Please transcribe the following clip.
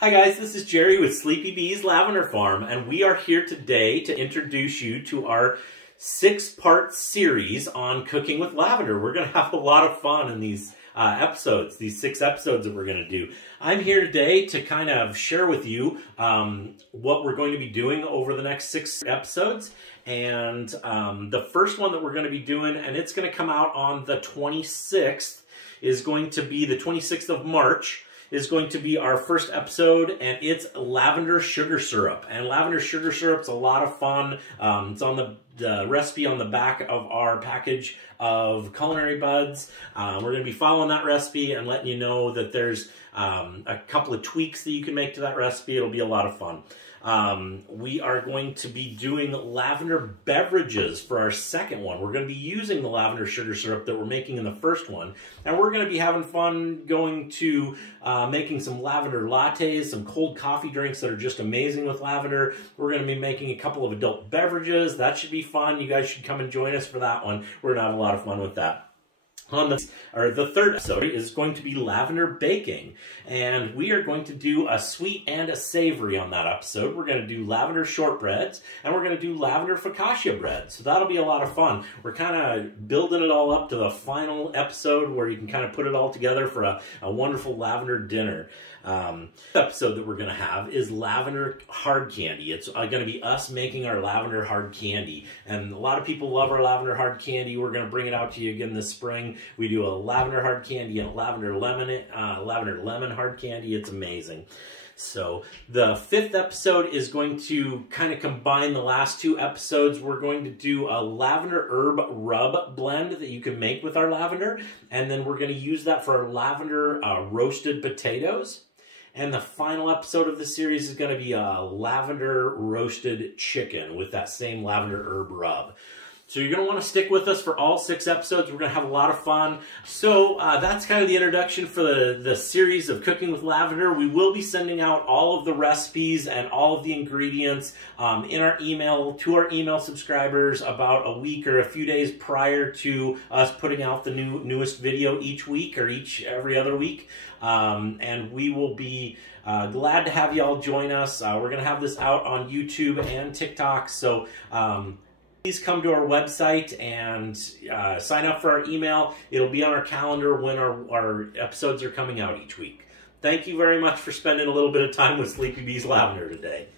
Hi guys, this is Jerry with Sleepy Bees Lavender Farm, and we are here today to introduce you to our 6-part series on cooking with lavender. We're going to have a lot of fun in these episodes, these 6 episodes that we're going to do. I'm here today to kind of share with you what we're going to be doing over the next 6 episodes. And the first one that we're going to be doing, and it's going to come out on the 26th, is going to be the 26th of March. Is going to be our first episode, and it's lavender sugar syrup. And lavender sugar syrup's a lot of fun. It's on the recipe on the back of our package of Culinary Buds. We're going to be following that recipe and letting you know that there's a couple of tweaks that you can make to that recipe. It'll be a lot of fun. We are going to be doing lavender beverages for our second one. We're going to be using the lavender sugar syrup that we're making in the first one, and we're going to be having fun going to making some lavender lattes, some cold coffee drinks that are just amazing with lavender. We're going to be making a couple of adult beverages. That should be fun. You guys should come and join us for that one. We're going to have a lot of fun with that. On the third episode is going to be lavender baking, and we are going to do a sweet and a savory on that episode. We're going to do lavender shortbreads, and we're going to do lavender focaccia bread, so that'll be a lot of fun. We're kind of building it all up to the final episode where you can kind of put it all together for a wonderful lavender dinner. The episode that we're going to have is lavender hard candy. It's going to be us making our lavender hard candy, and a lot of people love our lavender hard candy. We're going to bring it out to you again this spring. We do a lavender hard candy and a lavender lemon hard candy. It's amazing. So the 5th episode is going to kind of combine the last 2 episodes. We're going to do a lavender herb rub blend that you can make with our lavender, and then we're going to use that for our lavender roasted potatoes. And the final episode of the series is going to be a lavender roasted chicken with that same lavender herb rub. So you're going to want to stick with us for all 6 episodes. We're going to have a lot of fun. So that's kind of the introduction for the series of Cooking with Lavender. We will be sending out all of the recipes and all of the ingredients in our email to our email subscribers about a week or a few days prior to us putting out the newest video each week or every other week. And we will be glad to have you all join us. We're going to have this out on YouTube and TikTok. So please come to our website and sign up for our email. It'll be on our calendar when our episodes are coming out each week. Thank you very much for spending a little bit of time with Sleepy Bees Lavender today.